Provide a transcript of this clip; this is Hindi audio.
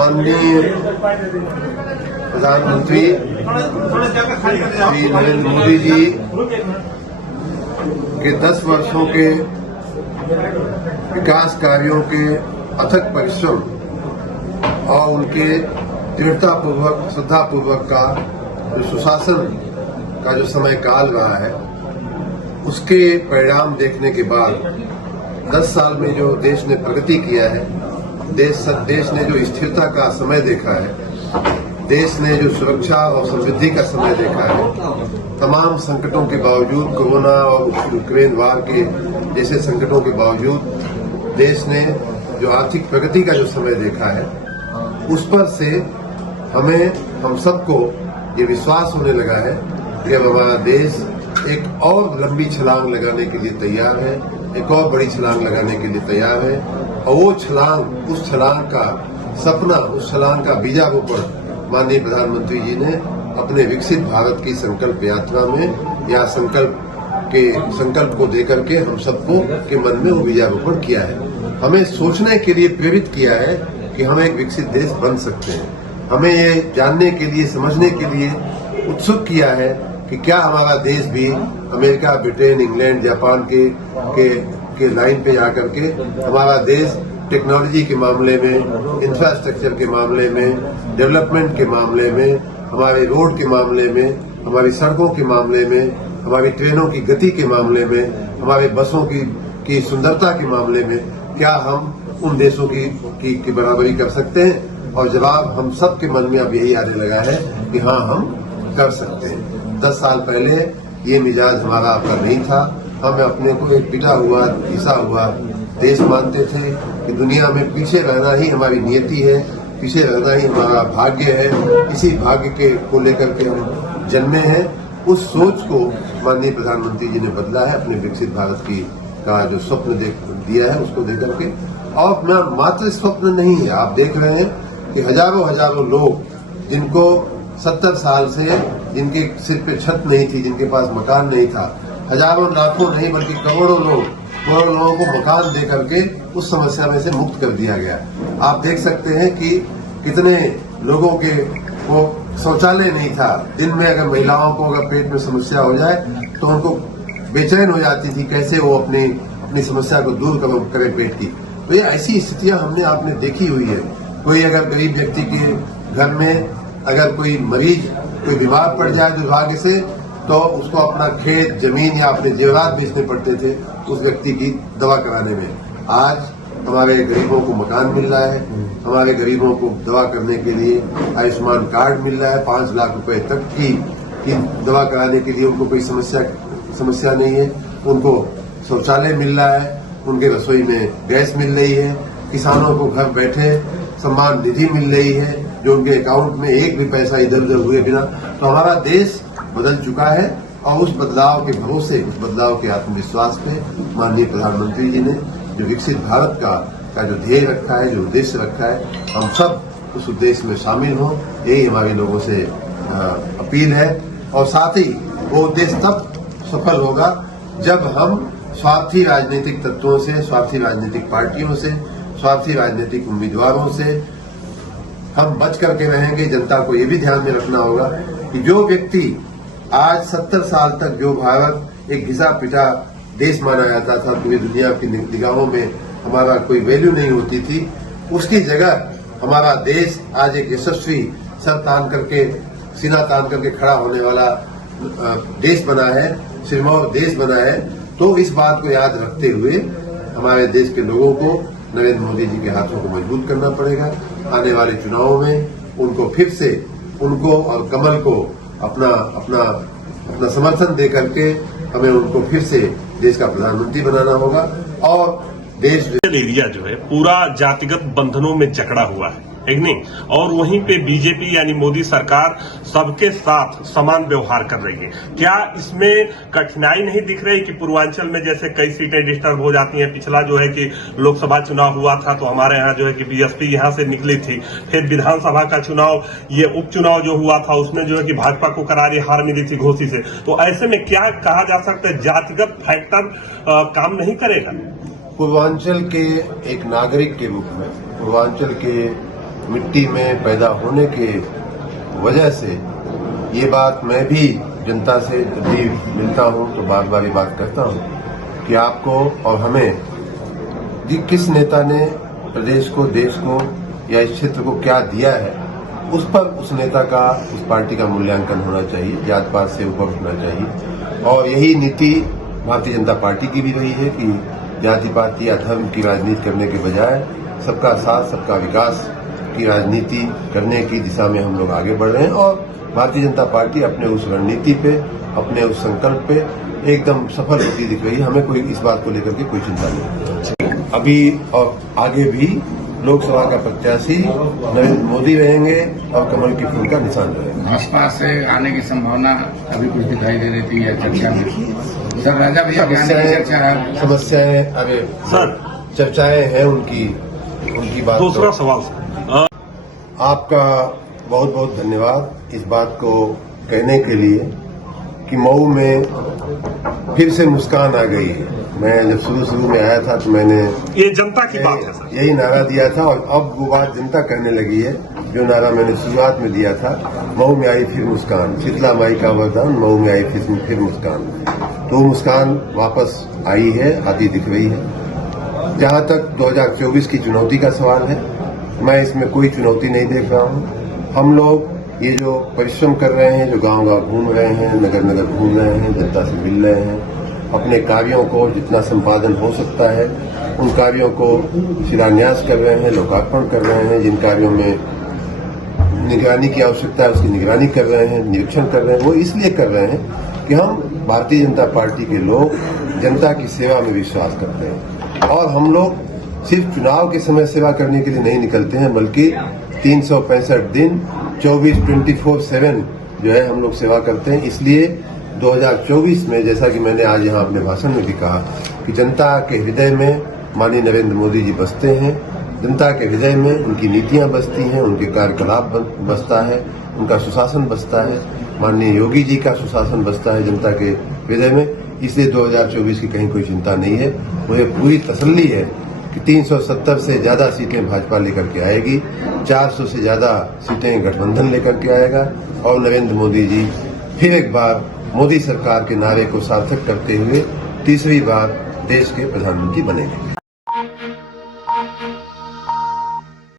माननीय प्रधानमंत्री श्री नरेंद्र मोदी जी के 10 वर्षों के विकास कार्यों के अथक परिश्रम और उनके दृढ़तापूर्वक श्रद्धापूर्वक का जो सुशासन का जो समय काल रहा है, उसके परिणाम देखने के बाद 10 साल में जो देश ने प्रगति किया है, देश ने जो स्थिरता का समय देखा है, देश ने जो सुरक्षा और समृद्धि का समय देखा है, तमाम संकटों के बावजूद, कोरोना और यूक्रेन वार के जैसे संकटों के बावजूद देश ने जो आर्थिक प्रगति का जो समय देखा है, उस पर से हम सबको ये विश्वास होने लगा है कि अब हमारा देश एक और लंबी छलांग लगाने के लिए तैयार है, एक और बड़ी छलांग लगाने के लिए तैयार है। और वो छलांग, उस छलांग का सपना, उस छलांग का बीजारोपण माननीय प्रधानमंत्री जी ने अपने विकसित भारत की संकल्प यात्रा में या संकल्प को देकर के हम सबको के मन में वो बीजारोपण किया है। हमें सोचने के लिए प्रेरित किया है कि हम एक विकसित देश बन सकते हैं। हमें ये जानने के लिए, समझने के लिए उत्सुक किया है कि क्या हमारा देश भी अमेरिका, ब्रिटेन, इंग्लैंड, जापान के लाइन पे जाकर के हमारा देश टेक्नोलॉजी के मामले में, इंफ्रास्ट्रक्चर के मामले में, डेवलपमेंट के मामले में, हमारे रोड के मामले में, हमारी सड़कों के मामले में, हमारी ट्रेनों की गति के मामले में, हमारे बसों की सुंदरता के मामले में क्या हम उन देशों की बराबरी कर सकते हैं? और जवाब हम सब के मन में अब यही आने लगा है कि हाँ, हम कर सकते हैं। 10 साल पहले ये मिजाज हमारा आपका नहीं था। हम अपने को एक पिटा हुआ, घिसा हुआ देश मानते थे कि दुनिया में पीछे रहना ही हमारी नियति है, पीछे रहना ही हमारा भाग्य है, इसी भाग्य को लेकर के हम जन्मे हैं। उस सोच को माननीय प्रधानमंत्री जी ने बदला है, अपने विकसित भारत का जो स्वप्न दिया है उसको देकर के। और मात्र स्वप्न नहीं है, आप देख रहे हैं कि हजारों लोग जिनको 70 साल से जिनके सिर पे छत नहीं थी, जिनके पास मकान नहीं था, हजारों लाखों नहीं बल्कि करोड़ों लोगों को मकान दे करके उस समस्या में से मुक्त कर दिया गया। आप देख सकते हैं कि कितने लोगों के वो शौचालय नहीं था। दिन में अगर महिलाओं को अगर पेट में समस्या हो जाए तो उनको बेचैन हो जाती थी, कैसे वो अपनी समस्या को दूर करें पेट की। तो ये ऐसी स्थितियां आपने देखी हुई है। कोई अगर गरीब व्यक्ति के घर में अगर कोई मरीज, कोई बीमार पड़ जाए दुर्भाग्य से, तो उसको अपना खेत, जमीन या अपने जेवरात बेचने पड़ते थे उस व्यक्ति की दवा कराने में। आज हमारे गरीबों को मकान मिल रहा है, हमारे गरीबों को दवा करने के लिए आयुष्मान कार्ड मिल रहा है। 5 लाख रुपए तक की दवा कराने के लिए उनको कोई समस्या नहीं है। उनको शौचालय मिल रहा है, उनके रसोई में गैस मिल रही है, किसानों को घर बैठे सम्मान निधि मिल रही है जो उनके अकाउंट में एक भी पैसा इधर उधर हुए बिना। तो हमारा देश बदल चुका है और उस बदलाव के भरोसे, उस बदलाव के आत्मविश्वास पे माननीय प्रधानमंत्री जी ने जो विकसित भारत का जो ध्येय रखा है, जो उद्देश्य रखा है, हम सब उस उद्देश्य में शामिल हों, यही हमारे लोगों से अपील है। और साथ ही वो उद्देश्य तब सफल होगा जब हम स्वार्थी राजनीतिक तत्वों से, स्वार्थी राजनीतिक पार्टियों से, स्वार्थी राजनीतिक उम्मीदवारों से हम बच करके रहेंगे। जनता को ये भी ध्यान में रखना होगा कि जो व्यक्ति आज 70 साल तक जो भारत एक घिसा पिटा देश माना जाता था, पूरी दुनिया की निगाहों में हमारा कोई वैल्यू नहीं होती थी, उसकी जगह हमारा देश आज एक यशस्वी सीना तान करके खड़ा होने वाला देश बना है, सिरमौर देश बना है। तो इस बात को याद रखते हुए हमारे देश के लोगों को नरेंद्र मोदी जी के हाथों को मजबूत करना पड़ेगा। आने वाले चुनावों में उनको फिर से, उनको और कमल को अपना समर्थन दे करके हमें उनको फिर से देश का प्रधानमंत्री बनाना होगा। और देश एरिया जो है पूरा जातिगत बंधनों में जकड़ा हुआ है, एक नहीं, और वहीं पे बीजेपी यानी मोदी सरकार सबके साथ समान व्यवहार कर रही है। क्या इसमें कठिनाई नहीं दिख रही कि पूर्वांचल में जैसे कई सीटें डिस्टर्ब हो जाती हैं? पिछला जो है कि लोकसभा चुनाव हुआ था तो हमारे यहाँ जो है कि बीएसपी यहाँ से निकली थी, फिर विधानसभा का चुनाव, ये उपचुनाव जो हुआ था उसमें जो है कि भाजपा को करारी हार मिली थी घोसी से। तो ऐसे में क्या कहा जा सकता है, जातिगत फैक्टर काम नहीं करेगा? पूर्वांचल के एक नागरिक के रूप में, पूर्वांचल के मिट्टी में पैदा होने के वजह से ये बात मैं भी जनता से जब भी मिलता हूं तो बार बार ये बात करता हूं कि आपको और हमें किस नेता ने प्रदेश को, देश को या इस क्षेत्र को क्या दिया है, उस पर उस नेता का, उस पार्टी का मूल्यांकन होना चाहिए, जात पात से ऊपर उठना चाहिए। और यही नीति भारतीय जनता पार्टी की भी रही है कि जाति पाति या धर्म की राजनीति करने के बजाय सबका साथ, सबका विकास की राजनीति करने की दिशा में हम लोग आगे बढ़ रहे हैं। और भारतीय जनता पार्टी अपने उस रणनीति पे, अपने उस संकल्प पे एकदम सफल होती दिख रही है। हमें कोई इस बात को लेकर के कोई चिंता नहीं। अभी और आगे भी लोकसभा का प्रत्याशी नरेंद्र मोदी रहेंगे और कमल के फूल का निशान रहेगा। भाजपा से आने की संभावना अभी कुछ दिखाई दे रही थी या चर्चा में? सर, राजा भैया की आने की चर्चा है? समस्याएं, अरे सर, चर्चाएं हैं उनकी बात। दूसरा सवाल सर, आपका बहुत बहुत धन्यवाद इस बात को कहने के लिए कि मऊ में फिर से मुस्कान आ गई है। मैं जब शुरू में आया था तो मैंने ये जनता की बात है सर, यही नारा दिया था और अब वो बात जनता कहने लगी है। जो नारा मैंने शुरुआत में दिया था, मऊ में आई फिर मुस्कान, शीतला माई का वरदान, मऊ में आई फिर मुस्कान, तो मुस्कान वापस आई है, आती दिख रही है। जहां तक 2024 की चुनौती का सवाल है, मैं इसमें कोई चुनौती नहीं देख रहा हूं। हम लोग ये जो परिश्रम कर रहे हैं, जो गांव गांव घूम रहे हैं, नगर नगर घूम रहे हैं, जनता से मिल रहे हैं, अपने कार्यों को जितना संपादन हो सकता है उन कार्यों को शिलान्यास कर रहे हैं, लोकार्पण कर रहे हैं। जिन कार्यों में निगरानी की आवश्यकता है उसकी निगरानी कर रहे हैं, निरीक्षण कर रहे हैं। वो इसलिए कर रहे हैं कि हम भारतीय जनता पार्टी के लोग जनता की सेवा में विश्वास करते हैं और हम लोग सिर्फ चुनाव के समय सेवा करने के लिए नहीं निकलते हैं, बल्कि 365 दिन 24/7 जो है हम लोग सेवा करते हैं। इसलिए 2024 में, जैसा कि मैंने आज यहाँ अपने भाषण में भी कहा, कि जनता के हृदय में माननीय नरेंद्र मोदी जी बसते हैं, जनता के हृदय में उनकी नीतियां बसती हैं, उनके कार्यकलाप बसता है, उनका सुशासन बसता है, माननीय योगी जी का सुशासन बसता है जनता के हृदय में। इसलिए 2024 की कहीं कोई चिंता नहीं है। मुझे पूरी तसल्ली है कि 370 से ज्यादा सीटें भाजपा लेकर के आएगी, 400 से ज्यादा सीटें गठबंधन लेकर के आएगा और नरेंद्र मोदी जी फिर एक बार मोदी सरकार के नारे को सार्थक करते हुए तीसरी बार देश के प्रधानमंत्री बनेंगे।